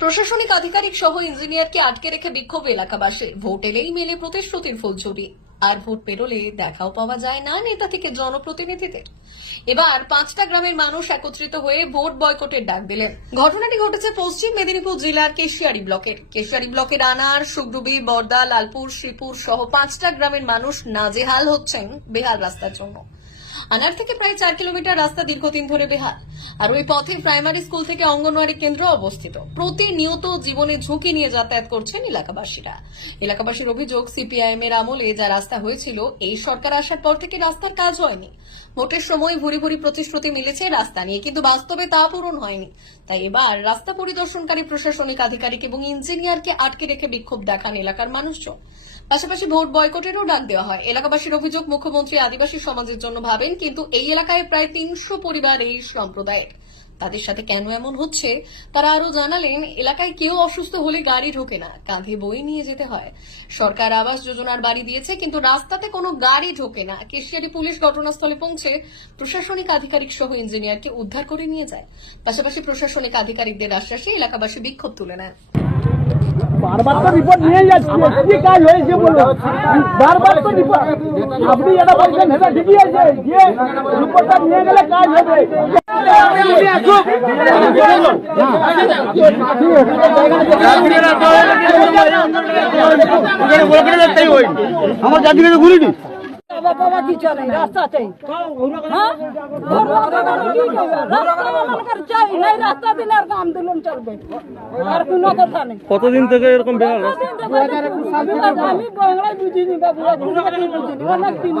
প্রশাসনিক আধিকারিক সহ ইঞ্জিনিয়ারকে আটকে রেখে বিক্ষোভ এলাকাবাসীর। ভোট এলেই মেলে প্রতিশ্রুতির ফুলছড়ি আর ভোট পেরোলে দেখাও পাওয়া যায় না নেতা থেকে জনপ্রতিনিধিদের। এবার পাঁচটা গ্রামের মানুষ একত্রিত হয়ে ভোট বয়কটের ডাক দিলেন। ঘটনাটি ঘটেছে পশ্চিম মেদিনীপুর জেলার কেশিয়ারি ব্লকের কেশিয়ারি ব্লকের আনার, সুগ্রুবি, বর্দা, লালপুর, শ্রীপুর সহ পাঁচটা গ্রামের মানুষ নাজেহাল হচ্ছেন বেহাল রাস্তার জন্য। আনার থেকে প্রায় চার কিলোমিটার রাস্তা দীর্ঘদিন ধরে বেহাল। আর ওই পথে প্রাইমারি স্কুল থেকে অঙ্গনওয়াড়ি কেন্দ্র অবস্থিত। প্রতিনিয়ত জীবনে ঝুঁকি নিয়ে যাতায়াত করছেন এলাকাবাসীরা। এলাকাবাসীর অভিযোগ সিপিআইএম এর আমলে যা রাস্তা হয়েছিল, এই সরকার আসার পর থেকে রাস্তার কাজ হয়নি। ভোটের সময় ভুরি ভুরি প্রতিশ্রুতি মিলেছে, রাস্তা নিয়ে কিন্তু বাস্তবে তা পূরণ হয়নি। তাই এবার রাস্তা পরিদর্শনকারী, প্রশাসনিক আধিকারিক এবং ইঞ্জিনিয়ারকে আটকে রেখে বিক্ষোভ দেখান এলাকার মানুষজন। পাশাপাশি ভোট বয়কটেরও ডাক দেওয়া হয়। এলাকাবাসীর অভিযোগ, মুখ্যমন্ত্রী আদিবাসী সমাজের জন্য ভাবেন কিন্তু এই এলাকায় প্রায় তিনশো পরিবার এই সম্প্রদায়ের। তাদের সাথে কেন এমন হচ্ছে, তারা আরও জানালেন, এলাকায় কেউ অসুস্থ হলে গাড়ি ঢোকে না, কাঁধে বই নিয়ে যেতে হয়। সরকার আবাস যোজনার বাড়ি দিয়েছে, কিন্তু রাস্তাতে কোনো গাড়ি ঢোকে না। কেশিয়ারি পুলিশ ঘটনাস্থলে পৌঁছে প্রশাসনিক আধিকারিক সহ ইঞ্জিনিয়ারকে উদ্ধার করে নিয়ে যায়। পাশাপাশি প্রশাসনিক আধিকারিকদের আশ্বাসে এলাকাবাসী বিক্ষোভ তুলে নেয় বারবার তো রিপোর্ট নিয়ে যাচ্ছি কি কাজ হয়েছে বলো। বারবার তো রিপোর্ট আপনি যেটা বলছেন, সেটা ঠিকই আছে। যে রিপোর্টটা নিয়ে গেলে কাজ হবে। আমার জাতিকে ঘুরিনি। বাবা বাবা কি চলে? রাস্তাতে হ্যাঁ? বাবা বাবা কি করবে? রাস্তা চাই নাই রাস্তা দিলে আর কাম দিলুন চলবে আর কোনো কথা নেই কতদিন থেকে এরকম বেহাল আমি বাংলায় বুঝিনি বাবু বুঝিনি অনেক দিন।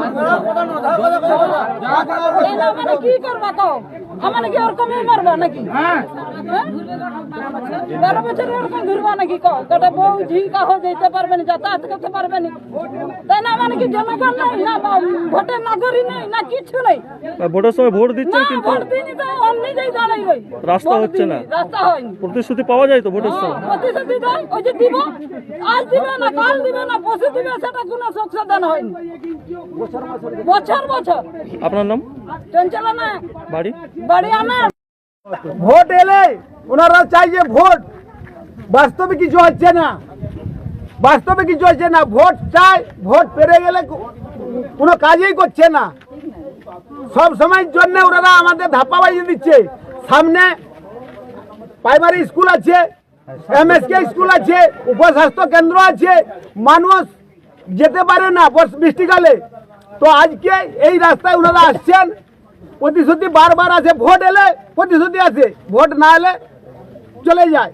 কি করবা তো আমার কি ওরকমই মারবা নাকি? বারো বছর ওরকম ঘুরবা নাকি কো গোটা বউ ঝি কাহ যেতে পারবে না যাতায়াত করতে পারবে না তাই না মানে কি জনগণ নাই না ভোটের নাগরিক নেই না কিছু নেই ভোটের সময় ভোট দিচ্ছে কিন্তু ভোট রাস্তা হচ্ছে না। রাস্তা প্রতিশ্রুতি পাওয়া যায় তো ভোটের সময়? প্রতিশ্রুতি দেয় ওই যে দিব আজ দিবে না কাল দিবে না পশু দিবে সেটা কোনো সংশোধন হয়নি বছর বছর। আপনার নাম? চঞ্চলা না। বাড়ি? বাড়ি আনা ভোট এলে ওনারা চাই যে ভোট। বাস্তবে কিছু হচ্ছে না। বাস্তবে কিছু হচ্ছে না। ভোট চাই ভোট পেরে গেলে কোনো কাজই করছে না। সব সময়ের জন্য ওনারা আমাদের ধাপ্পাবাজি দিচ্ছে। সামনে প্রাইমারি স্কুল আছে এমএসকে স্কুল আছে, উপস্বাস্থ্য কেন্দ্র আছে, মানুষ যেতে পারে না বৃষ্টিকালে তো আজকে এই রাস্তায় ওনারা আসছেন, প্রতিশ্রুতি বারবার আছে, ভোট এলে প্রতিশ্রুতি আছে, ভোট না এলে চলে যায়।